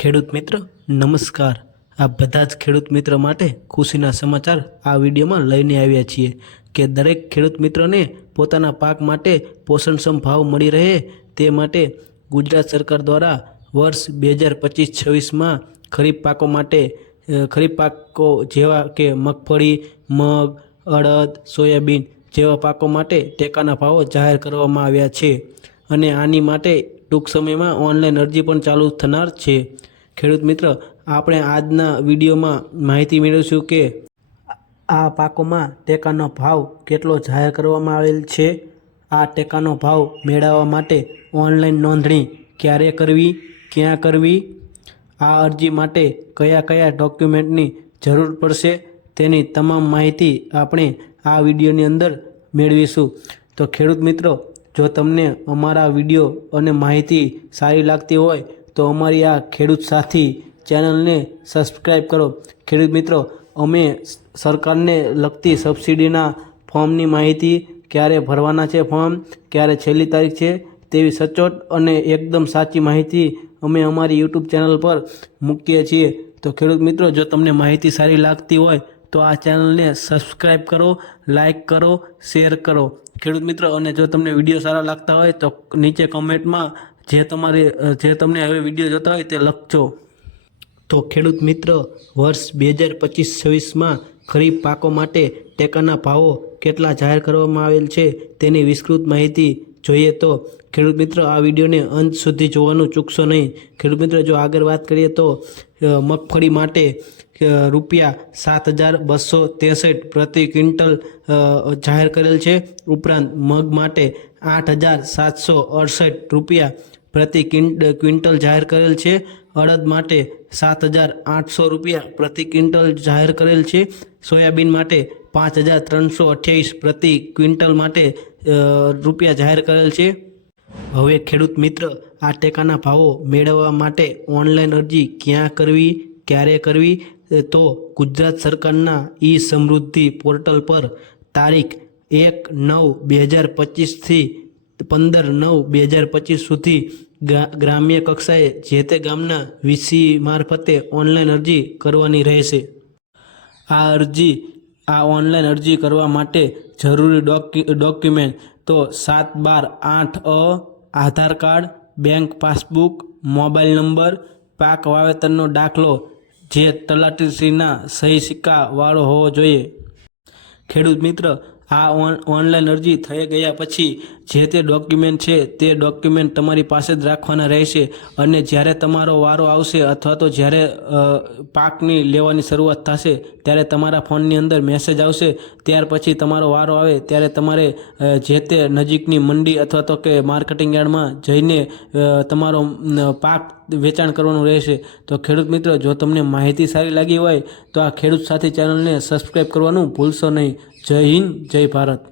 ખેડૂત મિત્ર નમસ્કાર। આ બધા જ ખેડૂત મિત્ર માટે ખુશીના સમાચાર આ વિડીયોમાં લઈને આવ્યા છીએ કે દરેક ખેડૂત મિત્રને પોતાના પાક માટે પોષણક્ષમ ભાવ મળી રહે તે માટે ગુજરાત સરકાર દ્વારા વર્ષ 2025-26માં ખરીફ પાકો માટે ખરીફ પાકો જેવા કે મગફળી, મગ, અડદ, સોયાબીન જેવા પાકો માટે ટેકાના ભાવો જાહેર કરવામાં આવ્યા છે અને આની માટે ટૂંક સમયમાં ઓનલાઈન અરજી પણ ચાલુ થનાર છે। ખેડૂત મિત્ર, આપણે આજના વિડીયોમાં માહિતી મેળવીશું કે આ પાકોમાં ટેકાનો ભાવ કેટલો જાહેર કરવામાં આવેલ છે, આ ટેકાનો ભાવ મેળવવા માટે ઓનલાઈન નોંધણી ક્યારે કરવી, ક્યાં કરવી, આ અરજી માટે કયા કયા ડોક્યુમેન્ટની જરૂર પડશે તેની તમામ માહિતી આપણે આ વિડીયોની અંદર મેળવીશું। તો ખેડૂત મિત્રો, જો તમને અમારા વિડીયો અને માહિતી સારી લાગતી હોય તો અમારી આ ખેડૂત સાથી ચેનલને સબસ્ક્રાઈબ કરો। ખેડૂત મિત્રો, અમે સરકારને લગતી સબસિડીના ફોર્મની માહિતી, ક્યારે ભરવાના છે ફોર્મ, ક્યારે છેલ્લી તારીખ છે તેવી સચોટ અને એકદમ સાચી માહિતી અમે અમારી યુટ્યુબ ચેનલ પર મૂકીએ છીએ। તો ખેડૂત મિત્રો, જો તમને માહિતી સારી લાગતી હોય તો આ ચેનલને સબસ્ક્રાઈબ કરો, લાઈક કરો, શેર કરો। ખેડૂત મિત્રો, અને જો તમને વિડીયો સારા લાગતા હોય તો નીચે કમેન્ટમાં જે તમને હવે વિડીયો જોતા હોય તે લખજો। તો ખેડૂત મિત્ર, વર્ષ 2025-26માં ખરીફ પાકો માટે ટેકાના ભાવો કેટલા જાહેર કરવામાં આવેલ છે તેની વિસ્તૃત માહિતી જોઈએ તો ખેડૂત મિત્ર, આ વિડીયોને અંત સુધી જોવાનું ચૂકશો નહીં। ખેડૂત મિત્ર, જો આગળ વાત કરીએ તો મગફળી માટે ₹7,263 પ્રતિ ક્વિન્ટલ જાહેર કરેલ છે। ઉપરાંત મગ માટે ₹8,768 પ્રતિ ક્વિન્ટલ જાહેર કરેલ છે। અડદ માટે ₹7,800 પ્રતિ ક્વિન્ટલ જાહેર કરેલ છે। સોયાબીન માટે ₹5,328 પ્રતિ ક્વિન્ટલ માટે રૂપિયા જાહેર કરેલ છે। હવે ખેડૂત મિત્ર, આ ટેકાના ભાવો મેળવવા માટે ઓનલાઈન અરજી ક્યાં કરવી, ક્યારે કરવી, તો ગુજરાત સરકારના સમૃદ્ધિ પોર્ટલ પર તારીખ 1/9/2025 થી 15/9/2025 સુધી ગ્રામ્ય કક્ષાએ જે તે ગામના વીસી મારફતે ઓનલાઈન અરજી કરવાની રહેશે। આ ઓનલાઈન અરજી કરવા માટે જરૂરી ડોક્યુમેન્ટ તો 7/12/8 Aadhaar card, bank passbook, mobile number, પાક વાવેતરનો દાખલો જે તલાટીશ્રીના સહી સિક્કા વાળો હોવો જોઈએ। ખેડૂત મિત્ર, આ ઓનલાઈન અરજી થઈ ગયા પછી જે તે ડોક્યુમેન્ટ છે તે ડોક્યુમેન્ટ તમારી પાસે જ રાખવાના રહેશે અને જ્યારે તમારો વારો આવશે અથવા તો જ્યારે પાકની લેવાની શરૂઆત થશે ત્યારે તમારા ફોનની અંદર મેસેજ આવશે। ત્યાર પછી તમારો વારો આવે ત્યારે તમારે જે તે નજીકની મંડી અથવા તો કે માર્કેટિંગ યાર્ડમાં જઈને તમારો પાક વેચાણ કરવાનું રહેશે। તો ખેડૂત મિત્રો, જો તમને માહિતી સારી લાગી હોય તો આ ખેડૂત સાથી ચેનલને સબસ્ક્રાઈબ કરવાનું ભૂલશો નહીં। જય હિન્દ, જય ભારત।